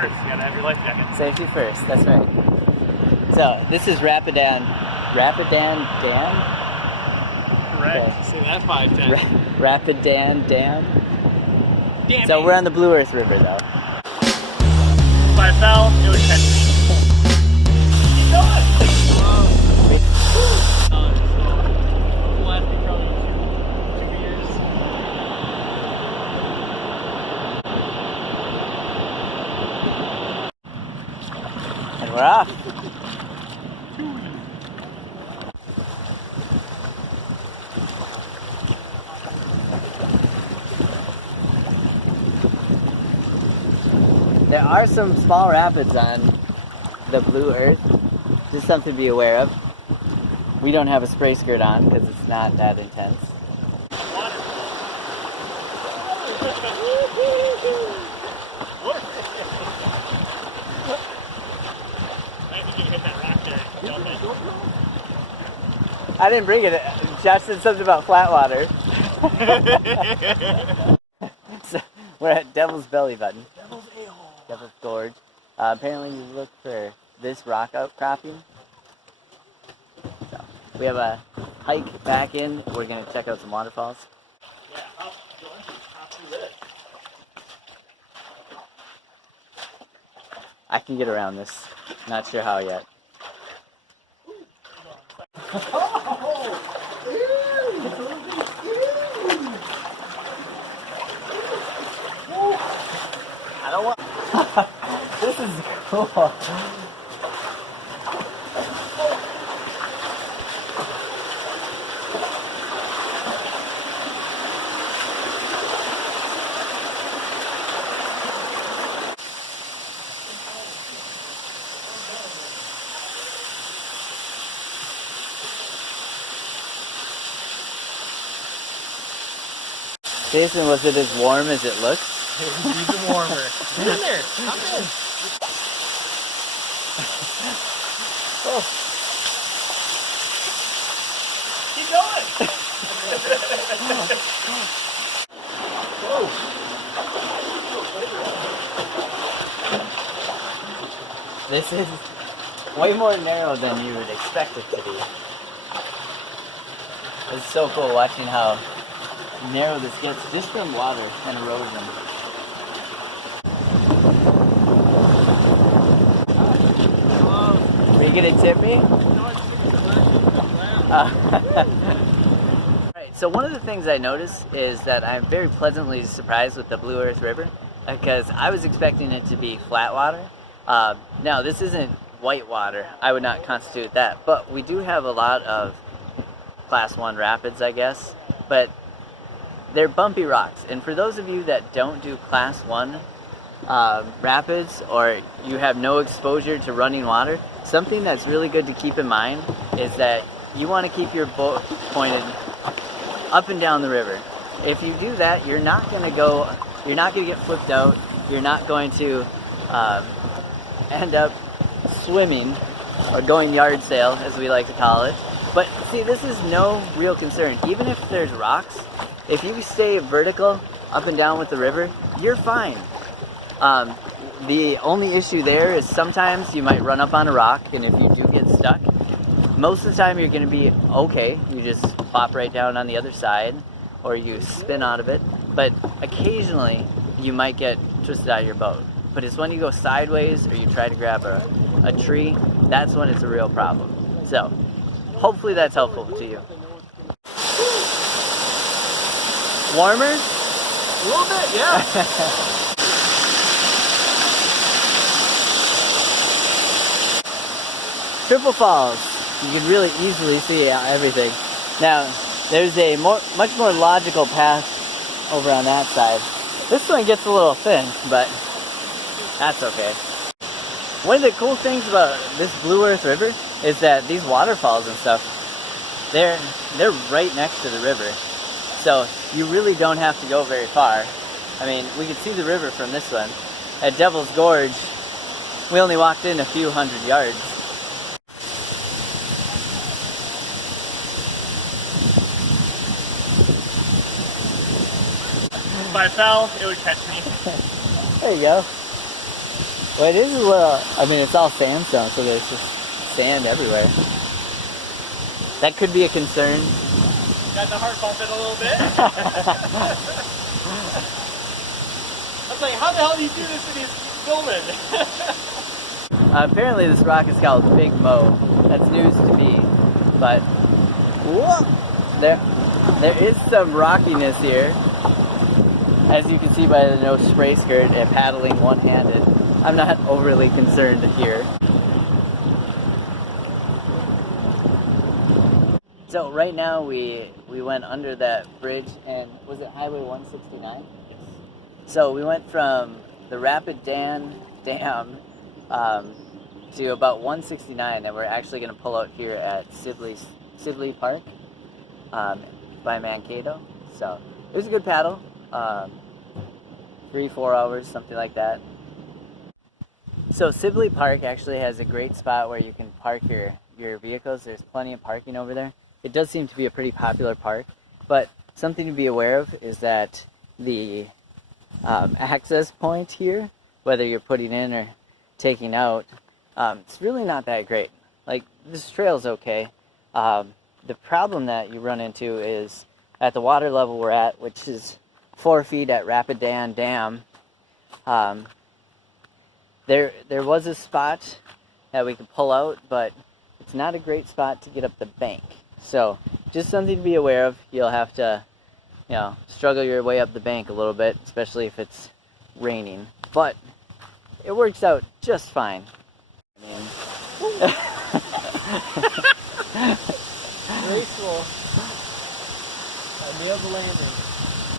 first. You gotta have your life jacket. Safety first, that's right. So, this is Rapidan Dam? Correct. Okay. Say that 5 times. Rapidan Dam. Damn So it. we're on the Blue Earth River though. If I fell, it would catch me. Keep going! It'll last me probably 2 years. And we're off. There are some small rapids on the Blue Earth, just something to be aware of. We don't have a spray skirt on because it's not that intense. I didn't bring it. Josh said something about flat water. So we're at Devil's Belly Button. Devil's a-hole. Devil's Gorge. Apparently you look for this rock outcropping. So we have a hike back in. We're going to check out some waterfalls. Yeah, hop through this. I can get around this. Not sure how yet. I don't want. This is cool. Jason, was it as warm as it looks? It was even warmer. Get in there. Hop in. Oh. Keep going. Whoa. This is way more narrow than you would expect it to be. It's so cool watching how narrow this gets just from water and erosion. Are you gonna tip me? Alright, so one of the things I noticed is that I'm very pleasantly surprised with the Blue Earth River because I was expecting it to be flat water. Now this isn't white water, I would not constitute that, but we do have a lot of class 1 rapids, I guess, but they're bumpy rocks, and for those of you that don't do class 1 rapids, or you have no exposure to running water, something that's really good to keep in mind is that you want to keep your boat pointed up and down the river. If you do that, you're not going to get flipped out, you're not going to end up swimming or going yard sail, as we like to call it. But see, this is no real concern. Even if there's rocks, if you stay vertical up and down with the river, you're fine. The only issue there is sometimes you might run up on a rock, and if you do get stuck, most of the time you're going to be okay. You just pop right down on the other side, or you spin out of it. But occasionally you might get twisted out of your boat. But it's when you go sideways or you try to grab a tree, that's when it's a real problem. So hopefully that's helpful to you. Warmer? A little bit, yeah. Triple Falls. You can really easily see everything. Now, there's a much more logical path over on that side. This one gets a little thin, but that's okay. One of the cool things about this Blue Earth River is that these waterfalls and stuff, they're right next to the river. So you really don't have to go very far. I mean, we can see the river from this one. At Devil's Gorge, we only walked in a few hundred yards. If I fell, it would catch me. There you go. Well, it is a little, I mean, it's all sandstone, so there's just sand everywhere. That could be a concern. Got the heart pumping a little bit. I was like, how the hell do you do this when he's filming? Apparently this rock is called Big Mo. That's news to me. But, whoa! There is some rockiness here. As you can see by the no spray skirt and paddling one-handed. I'm not overly concerned here. So right now we went under that bridge, and was it Highway 169? Yes. So we went from the Rapidan Dam to about 169, and we're actually going to pull out here at Sibley Park by Mankato. So it was a good paddle, 3-4 hours, something like that. So Sibley Park actually has a great spot where you can park your vehicles. There's plenty of parking over there. It does seem to be a pretty popular park, but something to be aware of is that the access point here, whether you're putting in or taking out, it's really not that great. Like, this trail's okay. The problem that you run into is at the water level we're at, which is 4 feet at Rapidan Dam. There was a spot that we could pull out, but it's not a great spot to get up the bank. So just something to be aware of. You'll have to, struggle your way up the bank a little bit, especially if it's raining. But it works out just fine. I mean, graceful. I nailed the landing.